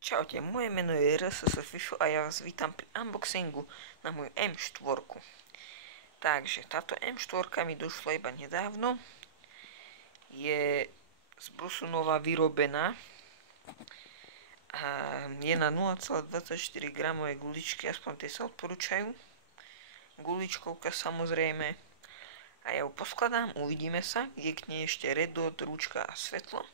Čaute, moje meno je RSSFIFO a ja vás vítam pri unboxingu na moju M4. Takže táto M4 mi došla iba nedávno. Je z Brusунova vyrobená a je na 0,24 gramovej guličky, aspoň tie sa odporúčajú. Guličkovka samozrejme. A ja ju poskladám, uvidíme sa, je k nej ešte red dot, rúčka a svetlo.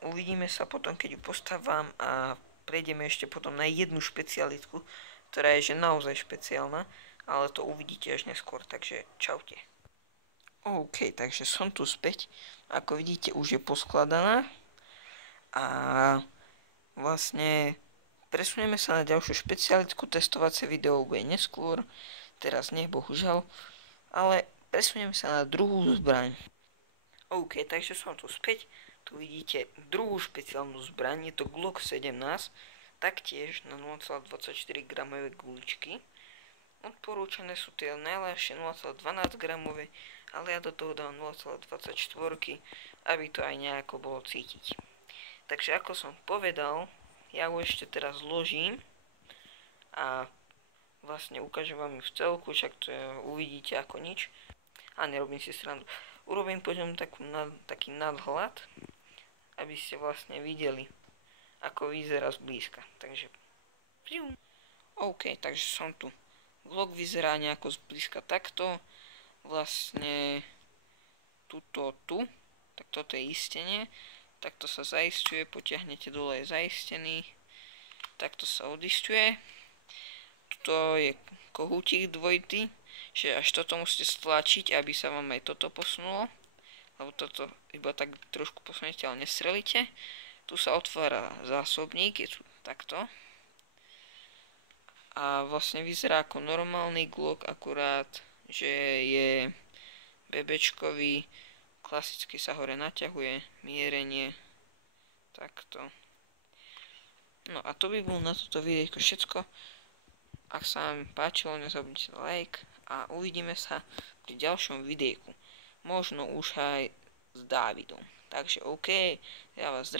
Uvidíme sa potom, keď ju postavám a prejdeme ešte potom na jednu špecialitku, ktorá je že naozaj špeciálna, ale to uvidíte až neskôr, takže čaute. OK, takže som tu späť, ako vidíte už je poskladaná a vlastne presunieme sa na ďalšiu špecialitku, testovacie video bude neskôr, teraz nie, bohužiaľ, ale presunieme sa na druhú zbraň. OK, takže som tu späť. Tu vidíte druhú špeciálnu zbraň, je to Glock 17, taktiež na 0,24 gramové guličky. Odporúčané sú tie najľahšie 0,12 gramové, ale ja do toho dám 0,24, aby to aj nejako bolo cítiť. Takže ako som povedal, ja ju ešte teraz zložím a vlastne ukážem vám ju v celku, však to uvidíte ako nič. A nerobím si srandu. Urobím potom taký nadhľad, aby ste vlastne videli, ako vyzerá zblízka. Takže, OK, takže som tu. Glock vyzerá nejako zblízka takto. Vlastne tuto tu. Tak toto je istenie. Takto sa zaisťuje, potiahnete dole, je zaistený. Takto sa odisťuje. Tuto je kohútik dvojitý, že až toto musíte stlačiť, aby sa vám aj toto posunulo. Lebo toto iba tak trošku posunete, ale nestrelíte. Tu sa otvára zásobník, je tu takto. A vlastne vyzerá ako normálny Glock, akurát, že je bebečkový. Klasicky sa hore naťahuje, mierenie. Takto. No a to by bolo na toto videjko všetko. Ak sa vám páčilo, nezabudnite like a uvidíme sa pri ďalšom videjku. Možno už aj s Dávidom. Takže OK, ja vás zdravím.